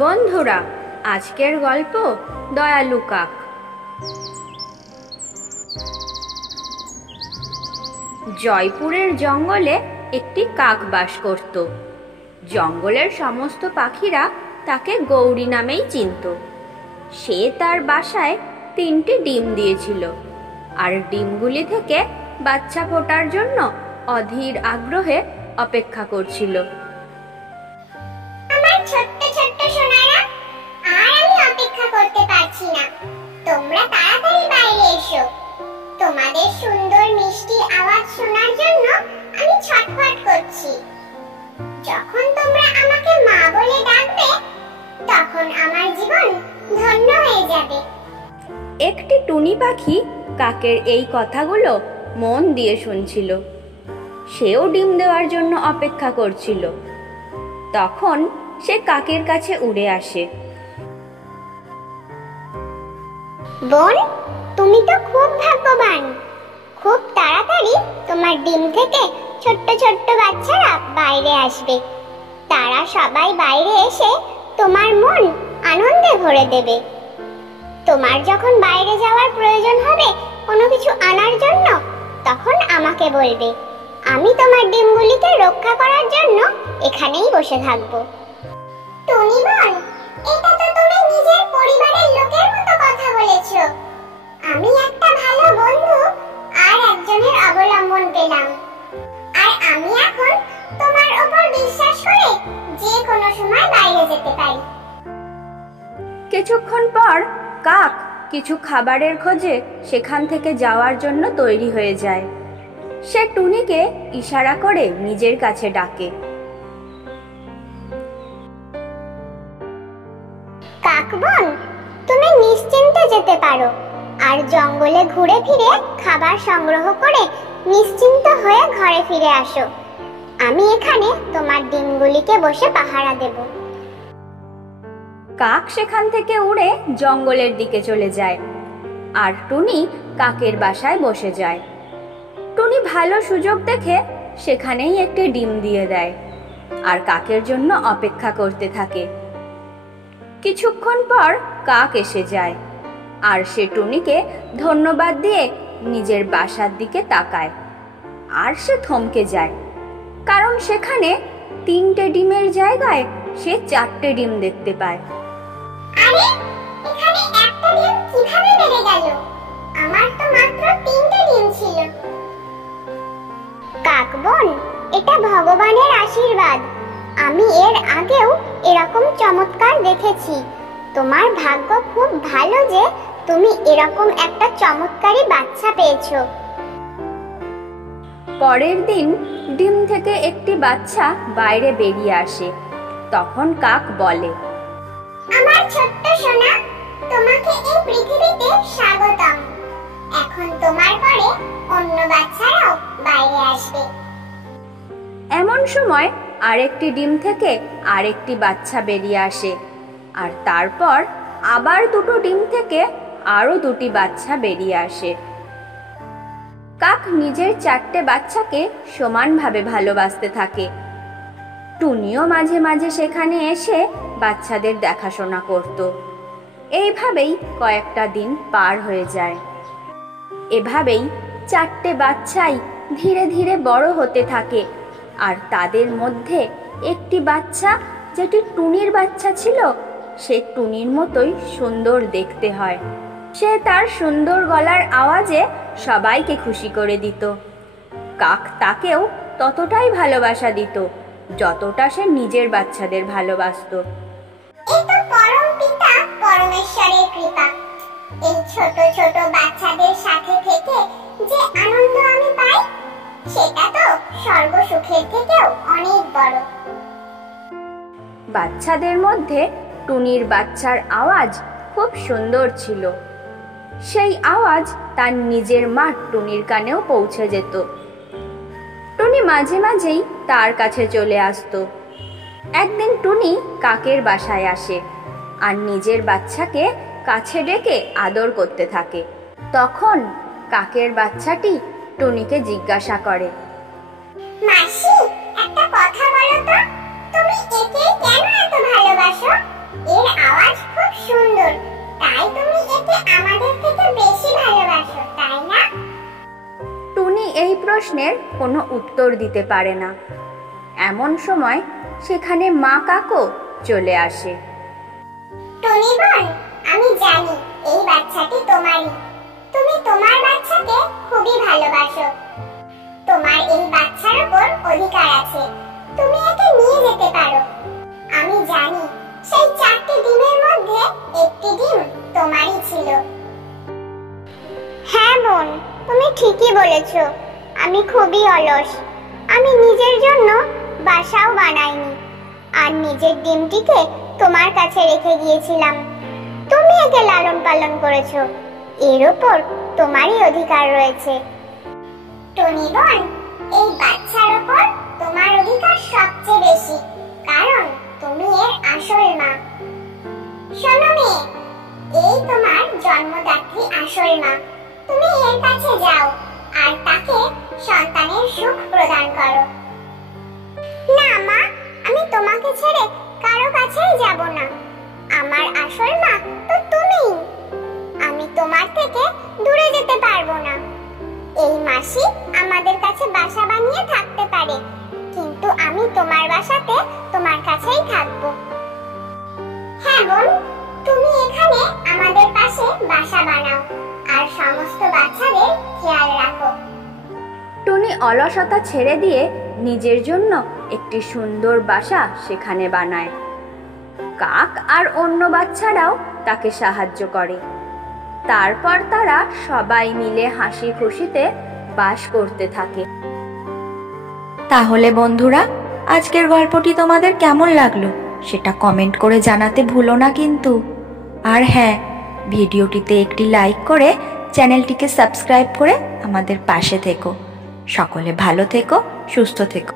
বন্ধুরা, আজকের গল্প দয়ালু কাক। জয়পুরের জঙ্গলে একটি কাক বাস করত। জঙ্গলের সমস্ত পাখিরা তাকে গৌরী নামেই চিনত। সে তার বাসায় 3টি ডিম দিয়েছিল, আর ডিমগুলি থেকে বাচ্চা ফোটার জন্য অধীর আগ্রহে অপেক্ষা করছিল। আমার ছোট্ট ছোট্ট সোনারা, আর আমি অপেক্ষা করতে পারছি না। তোমরা তাড়াতাড়ি বাইরে এসো। তোমাদের সুন্দর মিষ্টি আওয়াজ শোনার জন্য আমি ছটফট করছি। যখন তোমরা আমাকে মা বলে ডাকবে, তখন আমার জীবন ধন্য হয়ে যাবে। একটি টুনি পাখি কাকের এই কথাগুলো মন দিয়ে শুনছিল। সেও ডিম দেওয়ার জন্য অপেক্ষা করছিল। তখন সে কাকের কাছে উড়ে আসে। বোন, তুমি তো খুব ভাগ্যবান। খুব তাড়াতাড়ি তোমার ডিম থেকে ছোট্ট ছোট্ট বাচ্চারা বাইরে আসবে। তারা সবাই বাইরে এসে তোমার মন আনন্দে ভরে দেবে। তোমার যখন বাইরে যাওয়ার প্রয়োজন হবে কোনো কিছু আনার জন্য, তখন আমাকে বলবে। আমি তোমার ডিমগুলিকে রক্ষা করার জন্য এখানেই বসে থাকবো। টুনি বোন, এটা তো তুমি নিজের পরিবারের লোকের মতো কথা বলেছো। আমি একটা ভালো বন্ধু আর একজনের অবলম্বন পেলাম, আর আমি এখন তোমার উপর বিশ্বাস করে যে কোনো সময় বাইরে যেতে পারি। কিছুক্ষণ পর কাক কিছু খাবারের খোঁজে সেখান থেকে যাওয়ার জন্য তৈরি হয়ে যায়। সে টুনিকে ইশারা করে নিজের কাছে ডাকে। কাক বোন, তুমি নিশ্চিন্তে যেতে পারো, আর জঙ্গলে ঘুরে ফিরে খাবার সংগ্রহ করে নিশ্চিন্ত হয়ে ঘরে ফিরে আসো। আমি এখানে তোমার ডিমগুলিকে বসে পাহারা দেব। কাক সেখান থেকে উড়ে জঙ্গলের দিকে চলে যায়, আর টুনি কাকের বাসায় বসে যায়। টুনি ভালো সুযোগ দেখে সেখানেই একটি ডিম দিয়ে দেয়, আর কাকের জন্য অপেক্ষা করতে থাকে। কিছুক্ষণ পর কাক এসে যায়, আর সে টুনিকে ধন্যবাদ দিয়ে নিজের বাসার দিকে তাকায়। আর সে থমকে যায়, কারণ সেখানে 3টে ডিমের জায়গায় সে 4টে ডিম দেখতে পায়। আরে, এখানে একটা ডিম কিভাবে বেড়ে গেল? আমার তো মাত্র 3টে ডিম ছিল। কাক বোন, এটা ভগবানের আশীর্বাদ। আমি এর আগেও এরকম চমৎকার দেখেছি। তোমার ভাগ্য খুব ভালো যে তুমি এরকম একটা চমৎকারী বাচ্চা পেয়েছো। পরের দিন ডিম থেকে একটি বাচ্চা বাইরে বেরিয়ে আসে। তখন কাক বলে, আমার ছোট্ট সোনা, তোমাকে এই পৃথিবীতে স্বাগতম। এখন তোমার পরে অন্য বাচ্চারাও বাইরে আসবে। এমন সময় আরেকটি ডিম থেকে আরেকটি বাচ্চা বেরিয়ে আসে, আর তারপর আবার 2টো ডিম থেকে আরো 2টি বাচ্চা বেরিয়ে আসে। কাক নিজের 4টে বাচ্চাকে সমানভাবে ভালোবাসতে থাকে। টুনিও মাঝে মাঝে সেখানে এসে বাচ্চাদের দেখাশোনা করত। এইভাবেই কয়েকটা দিন পার হয়ে যায়। এভাবেই 4টে বাচ্চাই ধীরে ধীরে বড় হতে থাকে, আর তাদের মধ্যে একটি বাচ্চা, যেটি টুনির বাচ্চা ছিল, সে টুনির মতোই সুন্দর দেখতে হয়। সে তার সুন্দর গলার আওয়াজে সবাইকে খুশি করে দিত। কাক তাকেও ততটাই ভালোবাসা দিত যতটা সে নিজের বাচ্চাদের ভালোবাসত। এই তো পরম পিতা পরমেশ্বরের কৃপা। এই ছোট ছোট বাচ্চাদের সাথে থেকে যে আনন্দ আমি পাই, সেটা তো স্বর্গ সুখের থেকেও অনেক বড়। বাচ্চাদের মধ্যে টুনির বাচ্চার আওয়াজ খুব সুন্দর ছিল। সেই আওয়াজ তার নিজের মা টুনির কানেও পৌঁছে যেত। টুনি মাঝে মাঝেই তার কাছে চলে আসতো। একদিন টুনি কাকের বাসায় আসে, আর নিজের বাচ্চাকে কাছে ডেকে আদর করতে থাকে। তখন কাকের বাচ্চাটি টুনিকে জিজ্ঞাসা করে, মাসি, একটা কথা বলো তো, তুমি একে কেন এত ভালোবাসো? এ প্রশ্নের কোনো উত্তর দিতে পারে না। এমন সময় সেখানে মা কাকও চলে আসে। টুনি বোন, আমি জানি এই বাচ্চাটি তোমারই। তুমি তোমার বাচ্চাকে খুবই ভালোবাসো। তোমার এই বাচ্চার উপর অধিকার আছে, তুমি একে নিয়ে যেতে পারো। আমি জানি সেই 4টি ডিমের মধ্যে একটি ডিম তোমারই ছিল। হ্যাঁ বোন, তুমি ঠিকই বলেছো। আমি খুবই অলস। আমি নিজের জন্য বাসাও বানাইনি, আর নিজের ডিমটিকে তোমার কাছে রেখে গিয়েছিলাম। তুমি একে লালন পালন করেছো, এর উপর তোমারই অধিকার রয়েছে। টুনি বোন, এই বাচ্চার উপর তোমার অধিকার সবচেয়ে বেশি, কারণ তুমি এর আসল মা। শোনো মেয়ে, এই তোমার জন্মদাত্রী আসল মা। তুমি এর কাছে যাও আর তাকে সন্তানের সুখ প্রদান করো। না মা, আমি তোমাকে ছেড়ে কারো কাছেই যাব না। আমার আসল মা তো তুমিই। আমি তোমার থেকে দূরে যেতে পারবো না। এই মাসি আমাদের কাছে বাসা বানিয়ে থাকতে পারে, কিন্তু আমি তোমার বাসাতে তোমার কাছেই থাকবো। হ্যাঁ বোন, তুমি এখানে আমাদের পাশে বাসা বানাও আর সমস্ত বাচ্চাদের খেয়াল রাখো। টুনি অলসতা ছেড়ে দিয়ে নিজের জন্য একটি সুন্দর বাসা সেখানে বানায়। কাক আর অন্য বাচ্চারাও তাকে সাহায্য করে। তারপর তারা সবাই মিলে হাসি খুশিতে বাস করতে থাকে। তাহলে বন্ধুরা, আজকের গল্পটি তোমাদের কেমন লাগলো সেটা কমেন্ট করে জানাতে ভুলো না কিন্তু। আর হ্যাঁ, ভিডিওটিতে একটি লাইক করে চ্যানেলটিকে সাবস্ক্রাইব করে আমাদের পাশে থেকো। সকলে ভালো থেকো, সুস্থ থেকো।